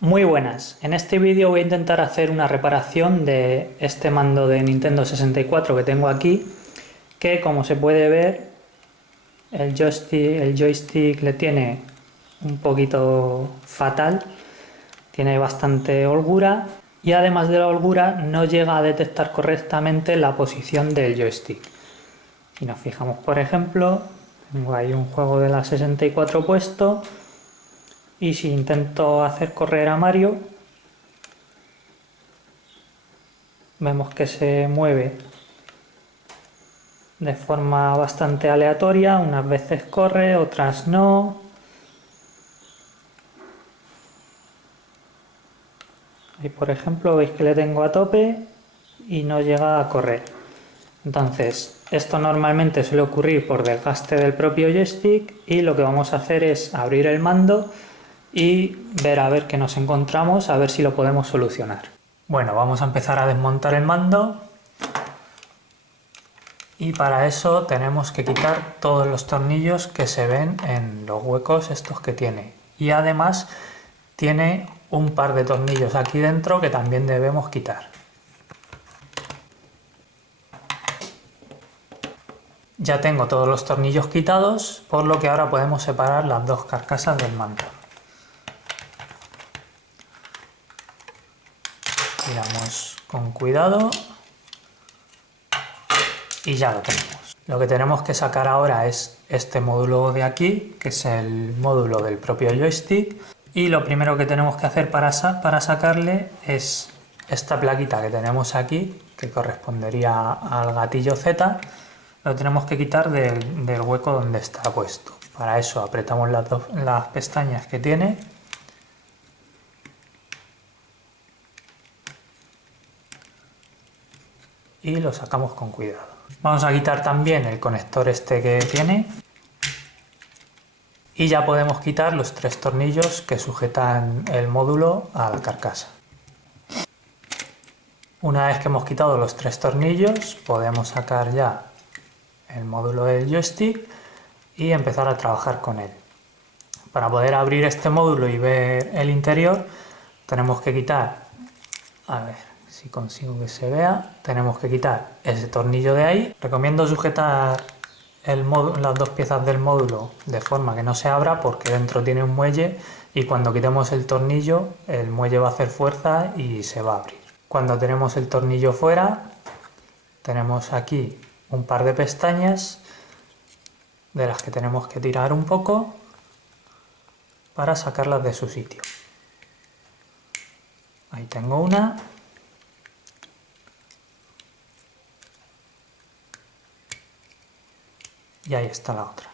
Muy buenas, en este vídeo voy a intentar hacer una reparación de este mando de Nintendo 64 que tengo aquí, que como se puede ver el joystick le tiene un poquito fatal, tiene bastante holgura y además de la holgura no llega a detectar correctamente la posición del joystick. Si nos fijamos, por ejemplo, tengo ahí un juego de la 64 puesto y si intento hacer correr a Mario, vemos que se mueve de forma bastante aleatoria, unas veces corre, otras no. Ahí por ejemplo veis que le tengo a tope y no llega a correr. Entonces, esto normalmente suele ocurrir por desgaste del propio joystick y lo que vamos a hacer es abrir el mando y ver a ver qué nos encontramos, a ver si lo podemos solucionar. Bueno, vamos a empezar a desmontar el mando. Y para eso tenemos que quitar todos los tornillos que se ven en los huecos estos que tiene. Y además tiene un par de tornillos aquí dentro que también debemos quitar. Ya tengo todos los tornillos quitados, por lo que ahora podemos separar las dos carcasas del mando. Tiramos con cuidado y ya lo tenemos. Lo que tenemos que sacar ahora es este módulo de aquí, que es el módulo del propio joystick. Y lo primero que tenemos que hacer para sacarle es esta plaquita que tenemos aquí, que correspondería al gatillo Z. Lo tenemos que quitar del hueco donde está puesto. Para eso apretamos las pestañas que tiene. Y lo sacamos con cuidado. Vamos a quitar también el conector este que tiene. Y ya podemos quitar los tres tornillos que sujetan el módulo a la carcasa. Una vez que hemos quitado los tres tornillos, podemos sacar ya el módulo del joystick y empezar a trabajar con él. Para poder abrir este módulo y ver el interior, tenemos que quitar, a ver si consigo que se vea, tenemos que quitar ese tornillo de ahí. Recomiendo sujetar las dos piezas del módulo de forma que no se abra, porque dentro tiene un muelle y cuando quitemos el tornillo el muelle va a hacer fuerza y se va a abrir. Cuando tenemos el tornillo fuera, tenemos aquí un par de pestañas de las que tenemos que tirar un poco para sacarlas de su sitio. Ahí tengo una. Y ahí está la otra.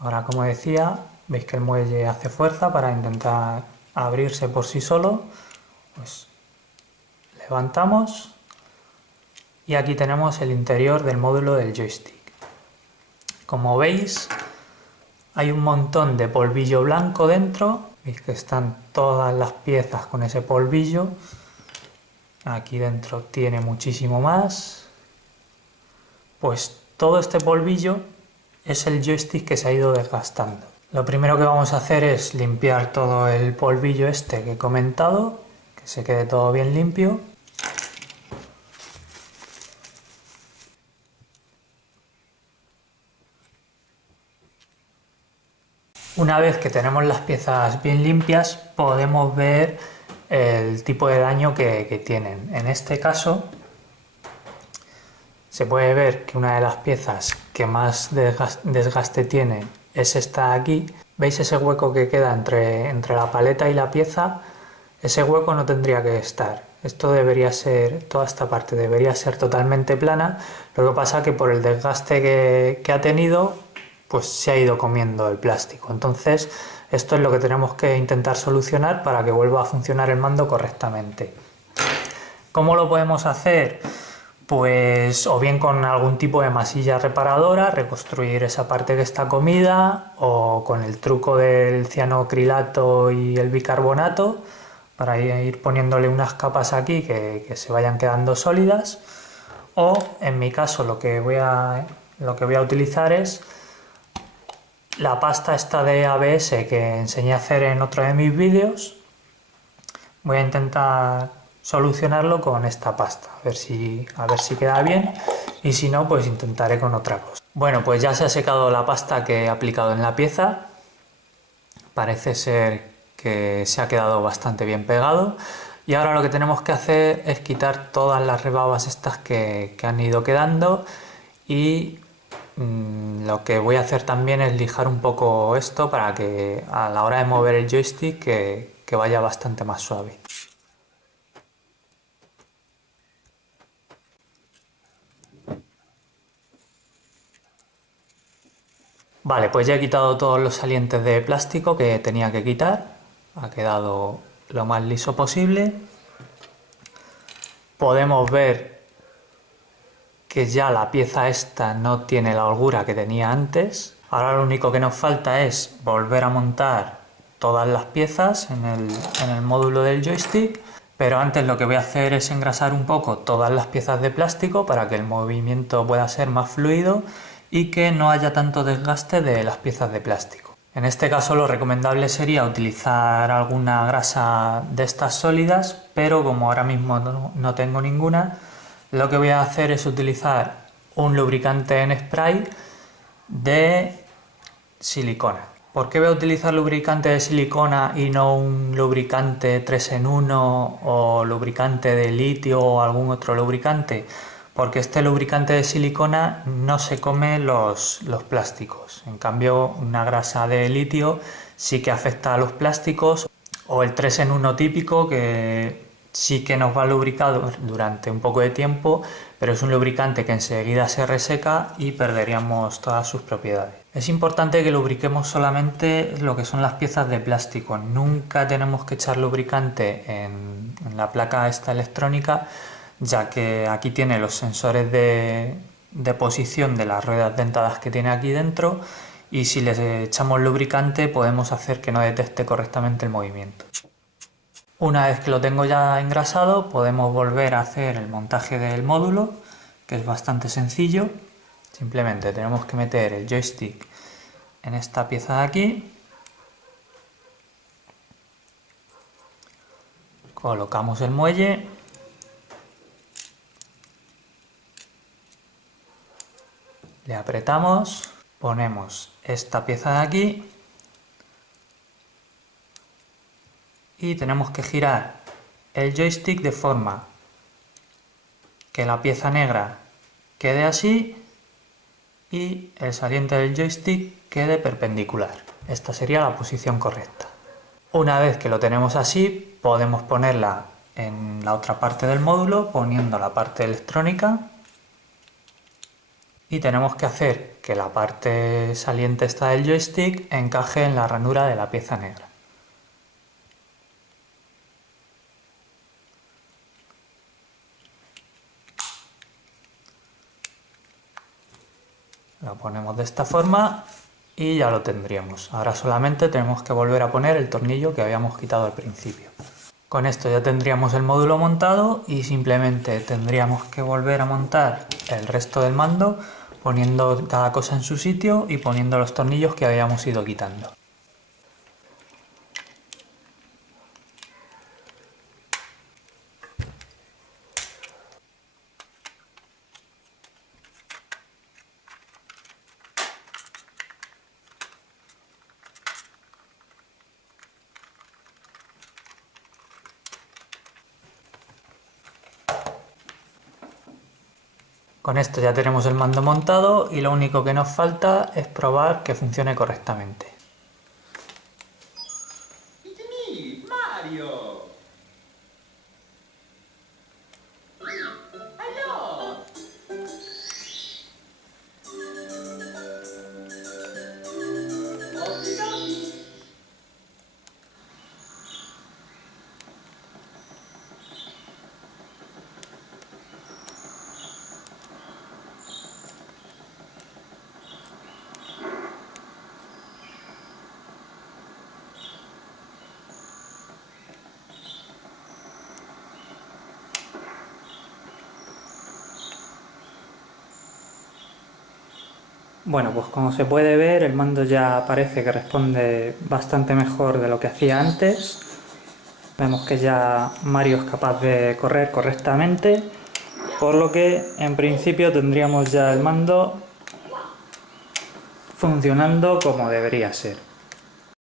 Ahora, como decía, veis que el muelle hace fuerza para intentar abrirse por sí solo. Pues levantamos y aquí tenemos el interior del módulo del joystick. Como veis, hay un montón de polvillo blanco dentro. Veis que están todas las piezas con ese polvillo. Aquí dentro tiene muchísimo más. Pues todo este polvillo es el joystick que se ha ido desgastando. Lo primero que vamos a hacer es limpiar todo el polvillo este que he comentado, que se quede todo bien limpio. Una vez que tenemos las piezas bien limpias, podemos ver el tipo de daño que tienen. En este caso, se puede ver que una de las piezas que más desgaste tiene es esta de aquí. ¿Veis ese hueco que queda entre la paleta y la pieza? Ese hueco no tendría que estar. Esto debería ser, toda esta parte debería ser totalmente plana. Lo que pasa es que por el desgaste que ha tenido, pues se ha ido comiendo el plástico. Entonces, esto es lo que tenemos que intentar solucionar para que vuelva a funcionar el mando correctamente. ¿Cómo lo podemos hacer? Pues o bien con algún tipo de masilla reparadora, reconstruir esa parte que está comida, o con el truco del cianocrilato y el bicarbonato, para ir poniéndole unas capas aquí que se vayan quedando sólidas. O en mi caso lo que voy a utilizar es la pasta esta de ABS que enseñé a hacer en otro de mis vídeos. Voy a intentar solucionarlo con esta pasta, a ver si queda bien, y si no, pues intentaré con otra cosa. Bueno, pues ya se ha secado la pasta que he aplicado en la pieza. Parece ser que se ha quedado bastante bien pegado. Y ahora lo que tenemos que hacer es quitar todas las rebabas estas que han ido quedando, y lo que voy a hacer también es lijar un poco esto para que a la hora de mover el joystick que vaya bastante más suave. Vale, pues ya he quitado todos los salientes de plástico que tenía que quitar. Ha quedado lo más liso posible. Podemos ver que ya la pieza esta no tiene la holgura que tenía antes. Ahora lo único que nos falta es volver a montar todas las piezas en el módulo del joystick, pero antes lo que voy a hacer es engrasar un poco todas las piezas de plástico para que el movimiento pueda ser más fluido y que no haya tanto desgaste de las piezas de plástico. En este caso lo recomendable sería utilizar alguna grasa de estas sólidas, pero como ahora mismo no tengo ninguna, lo que voy a hacer es utilizar un lubricante en spray de silicona. ¿Por qué voy a utilizar lubricante de silicona y no un lubricante 3 en 1 o lubricante de litio o algún otro lubricante? Porque este lubricante de silicona no se come los plásticos. En cambio, una grasa de litio sí que afecta a los plásticos, o el 3 en 1 típico, que sí que nos va a lubricar durante un poco de tiempo, pero es un lubricante que enseguida se reseca y perderíamos todas sus propiedades. Es importante que lubriquemos solamente lo que son las piezas de plástico. Nunca tenemos que echar lubricante en la placa esta electrónica, ya que aquí tiene los sensores de posición de las ruedas dentadas que tiene aquí dentro, y si les echamos lubricante podemos hacer que no detecte correctamente el movimiento. Una vez que lo tengo ya engrasado, podemos volver a hacer el montaje del módulo, que es bastante sencillo. Simplemente tenemos que meter el joystick en esta pieza de aquí, colocamos el muelle, le apretamos, ponemos esta pieza de aquí y tenemos que girar el joystick de forma que la pieza negra quede así y el saliente del joystick quede perpendicular. Esta sería la posición correcta. Una vez que lo tenemos así, podemos ponerla en la otra parte del módulo poniendo la parte electrónica, y tenemos que hacer que la parte saliente esta del joystick encaje en la ranura de la pieza negra. Lo ponemos de esta forma y ya lo tendríamos. Ahora solamente tenemos que volver a poner el tornillo que habíamos quitado al principio. Con esto ya tendríamos el módulo montado y simplemente tendríamos que volver a montar el resto del mando, poniendo cada cosa en su sitio y poniendo los tornillos que habíamos ido quitando. Con esto ya tenemos el mando montado y lo único que nos falta es probar que funcione correctamente. It's me, Mario! Hello! Okie-dokie. Bueno, pues como se puede ver, el mando ya parece que responde bastante mejor de lo que hacía antes. Vemos que ya Mario es capaz de correr correctamente, por lo que en principio tendríamos ya el mando funcionando como debería ser.